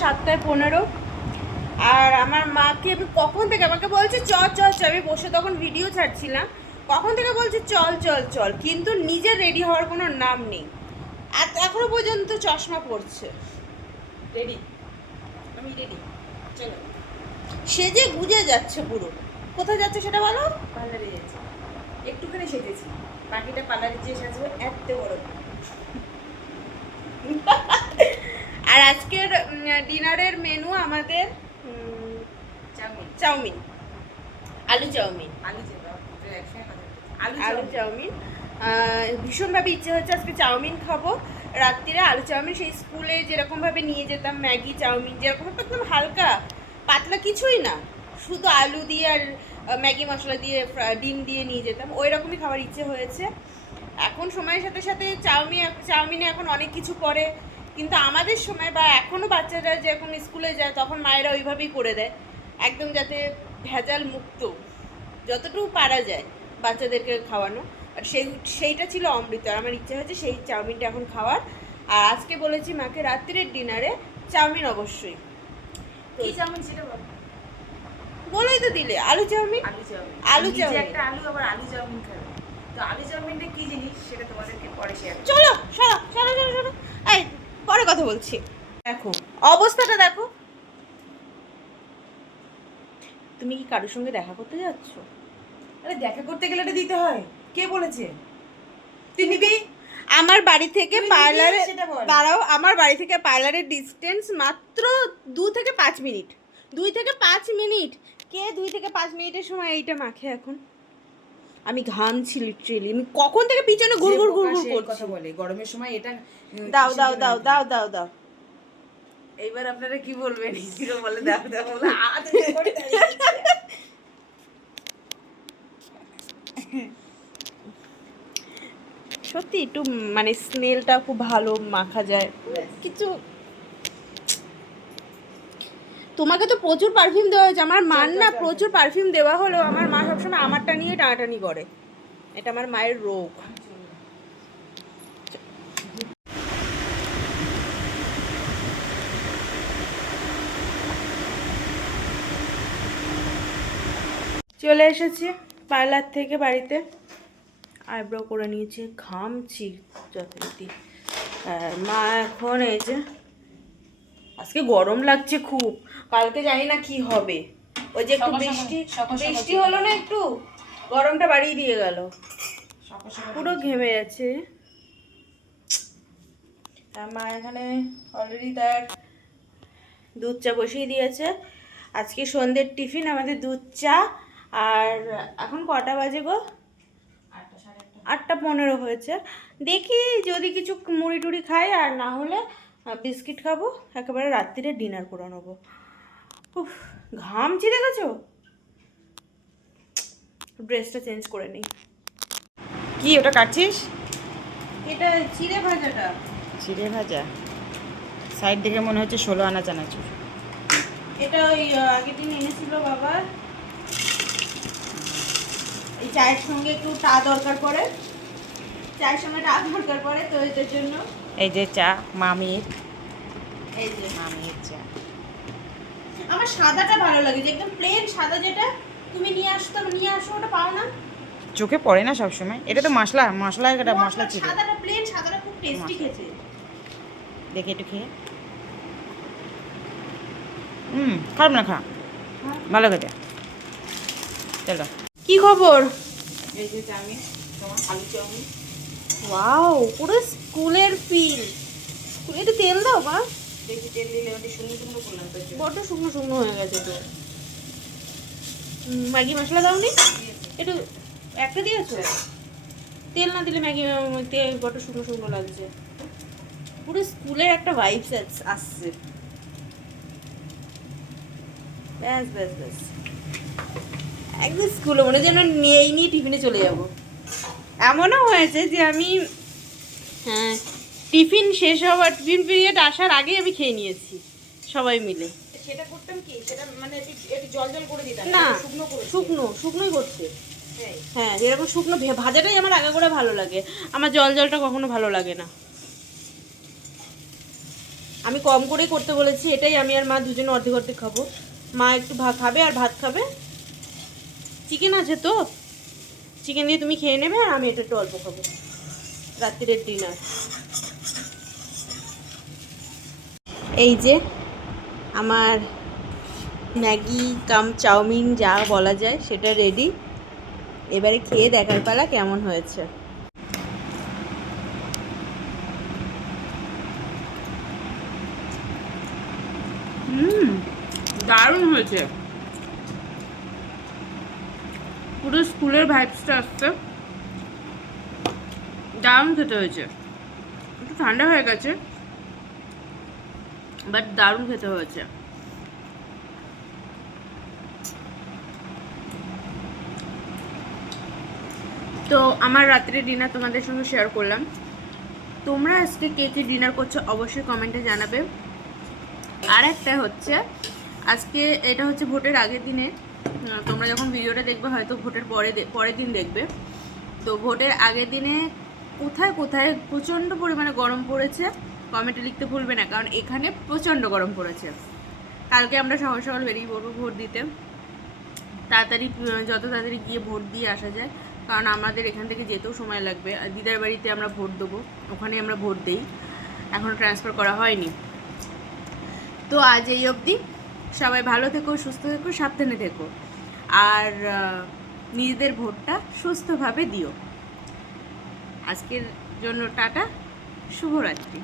7:15। আর আমার মাকে আমি কখন থেকে আমাকে বলছে চল চল চল, আমি বসে তখন ভিডিও ছাড়ছিলাম, কখন থেকে বলছে চল চল চল, কিন্তু নিজের রেডি হওয়ার কোনো নাম নেই। এখনো পর্যন্ত চশমা পড়ছে। রেডি, আমি রেডি, চলো। সেজে গুজে যাচ্ছে পুরো। কোথায় যাচ্ছে সেটা বলো? পার্লারে যাচ্ছি, একটুখানি সেজেছি, বাকিটা পার্লারে যেয়ে সাজবো এত বড়। আর আজকের ডিনারের মেনু আমাদের চাউমিন, চাউমিন, আলু চাউমিন, আলু যেটা একসঙ্গে কথা বলছি, আলু চাউমিন। ভীষণভাবে ইচ্ছে হচ্ছে আজকে চাউমিন খাবো রাত্রিরে। আলু চাউমিন সেই স্কুলে যেরকমভাবে নিয়ে যেতাম, ম্যাগি চাউমিন যেরকম একদম হালকা পাতলা, কিছুই না, শুধু আলু দিয়ে আর ম্যাগি মশলা দিয়ে ডিম দিয়ে নিয়ে যেতাম, ওই রকমই খাবার ইচ্ছে হয়েছে। এখন সময়ের সাথে সাথে চাউমিনে এখন অনেক কিছু করে, কিন্তু আমাদের সময় বা এখনও বাচ্চারা যখন স্কুলে যায় তখন মায়েরা ওইভাবেই করে দেয়, একদম যাতে ভেজাল মুক্ত যতটুকু পারা যায় বাচ্চাদেরকে খাওয়ানো। আর সেইটা ছিল অমৃত। আর আমার ইচ্ছে হচ্ছে সেই চাউমিনটা এখন খাওয়ার। আর আজকে বলেছি মাকে রাত্রির ডিনারে চাউমিন অবশ্যই। কি চাউমিন সেটা বল। বলেই তো দিলে, আলু চাউমিন। আলু চাউমিন, আলু নিজে চাউমিন, একটা আলু, আবার আলু চাউমিন খাবে। তো আলু চাউমিনটা কি জিনিস সেটা তোমাদেরকে পরে শেয়ার করব। চলো সরো সরো সরো সরো, এই পরে কথা বলছি। দেখো অবস্থাটা দেখো। তুমি কি কারোর সঙ্গে দেখা করতে যাচ্ছ? আরে দেখা করতে গেলে এটা দিতে হয়, কে বলেছে তুই নিবি? আমার বাড়ি থেকে তুই পার্লারে, নিবি সেটা বল। দাঁড়াও, আমার বাড়ি থেকে পার্লারের ডিস্টেন্স মাত্র 2 থেকে 5 মিনিট। 2 থেকে 5 মিনিট। কে 2 থেকে 5 মিনিটের সময় এইটা মাখে এখন? আমি ঘামছি লিটারেলি, আমি কখন থেকে পিছনে ঘুর ঘুর ঘুর ঘুর করছি। কথা বলে গরমের সময় এটা দাও দাও দাও দাও দাও দাও। এইবার আপনারা কি বলবেন? হিরো বলে দাও দাও বলে করে দাঁড়িয়ে আছে। সত্যি একটু মানে স্মেলটা খুব ভালো, মাখা যায় কিছু। তোমাকে তো প্রচুর পারফিউম দেওয়া হয়েছে, আমার মার না প্রচুর পারফিউম দেওয়া হলেও আমার মা সবসময় আমারটা নিয়ে টানাটানি করে, এটা আমার মায়ের রোগ। চলে এসেছি পার্লার থেকে বাড়িতে, আইব্রো করে নিয়েছি, ঘামছি যথারীতি। আর মা এখন এই যে, আজকে গরম লাগছে খুব, কালকে জানি না কি হবে। ওই যে একটু বৃষ্টি হলো না, একটু গরমটা বাড়িয়ে দিয়ে গেল, পুরো ঘেমে যাচ্ছে। আর মা এখানে অলরেডি তার দুধ চা বসিয়ে দিয়েছে। আজকে সন্ধ্যের টিফিন আমাদের দুধ চা। আর এখন কটা বাজে গো? 8:15 হয়েছে। দেখি যদি কিছু মুড়ি টুড়ি খাই, আর না হলে বিস্কিট খাবো, একেবারে রাত্রিরে ডিনার করে নেবো। উফ, ঘামছি দেখেছো? ড্রেসটা চেঞ্জ করে নিই। কি ওটা কাটছিস? এটা চিড়ে ভাজাটা। চিড়ে ভাজা, সাইড দেখে মনে হচ্ছে 16 আনা চানাচুর। এটা ওই আগের দিন এনেছিল বাবা, এই চায়ের সঙ্গে একটু টা দরকার পড়ে, চায়ের সঙ্গে টা দরকার পড়ে, তো এটার জন্য এই যে চা মামির, এই যে মামির চা। আমার সাদাটা ভালো লাগে, যে একদম প্লেন সাদা, যেটা তুমি নিয়ে আসো, ওটা পাও না। চোখে পড়ে না সব সময়, এটা তো মশলা এটা মশলা ছিল। সাদাটা প্লেন সাদাটা খুব টেস্টি খেতে। দেখে একটু খেয়ে, খারাপ না, খা ভালো খেতে। চলো, কি খবর? এই যে চাউমিন, তোমার আলু চাউমিন। ওয়াও, পুরো স্কুলের ফিল। স্কুলে একটু তেল দাও মা। দেখি তেল দিলে ওটা শুকনো শুকনো করলাম তো। বড্ড শুকনো শুকনো হয়ে গেছে তো। ম্যাগি মশলা দাওনি? একটু একটা দিয়েছো? তেল না দিলে ম্যাগি তেল বড্ড শুকনো শুকনো লাগছে। পুরো স্কুলের একটা ভাইবস আসছে। ব্যাস ব্যাস ব্যাস, একদম স্কুলে মনে যেন নিয়ে টিফিনে চলে যাব। এমনও হয়েছে যে আমি টিফিন শেষ হওয়ার, টিফিন পিরিয়ড আসার আগেই আমি খেয়ে নিয়েছি সবাই মিলে। সেটা করতাম কি, সেটা মানে একটু জল জল করে দিতাম না, শুকনো করে। শুকনোই করতে। হ্যাঁ, যেরকম শুকনো ভাজাটাই আমার আগে করে ভালো লাগে, আমার জল জলটা কখনো ভালো লাগে না। আমি কম করেই করতে বলেছি, এটাই আমি আর মা দুজনে অর্ধেক অর্ধেক খাবো। মা একটু খাবে আর ভাত খাবে। চিকেন আছে তো, চিকেন দিয়ে তুমি খেয়ে নেবে আর আমি এটা একটু অল্প খাবো, রাত্রিরের ডিনার। এই যে আমার ম্যাগি কাম চাউমিন যা বলা যায় সেটা রেডি। এবারে খেয়ে দেখার পালা কেমন হয়েছে। দারুণ হয়েছে, পুরো স্কুলের ভাইবসটা আসছে, দারুণ খেতে হয়েছে। একটু ঠান্ডা হয়ে গেছে বাট দারুণ খেতে হয়েছে। তো আমার রাত্রে ডিনার তোমাদের সঙ্গে শেয়ার করলাম। তোমরা আজকে কে কে ডিনার করছো অবশ্যই কমেন্টে জানাবে। আর একটা হচ্ছে, আজকে এটা হচ্ছে ভোটের আগের দিনে, তোমরা যখন ভিডিওটা দেখবে হয়তো ভোটের পরের দিন দেখবে। তো ভোটের আগের দিনে কোথায় কোথায় প্রচণ্ড পরিমাণে গরম পড়েছে কমেন্টে লিখতে ভুলবে না, কারণ এখানে প্রচণ্ড গরম পড়েছে। কালকে আমরা সকাল সকাল বেরিয়ে পড়বো ভোট দিতে, যত তাড়াতাড়ি গিয়ে ভোট দিয়ে আসা যায়, কারণ আমাদের এখান থেকে যেতেও সময় লাগবে। আর দিদার বাড়িতে আমরা ভোট দেবো, ওখানে আমরা ভোট দিই, এখনও ট্রান্সফার করা হয়নি। তো আজ এই অবধি, সবাই ভালো থেকো, সুস্থ থেকো, সাবধানে থেকো, আর নিজেদের ভোটটা সুস্থভাবে দিও। আজকের জন্য টাটা, শুভরাত্রি।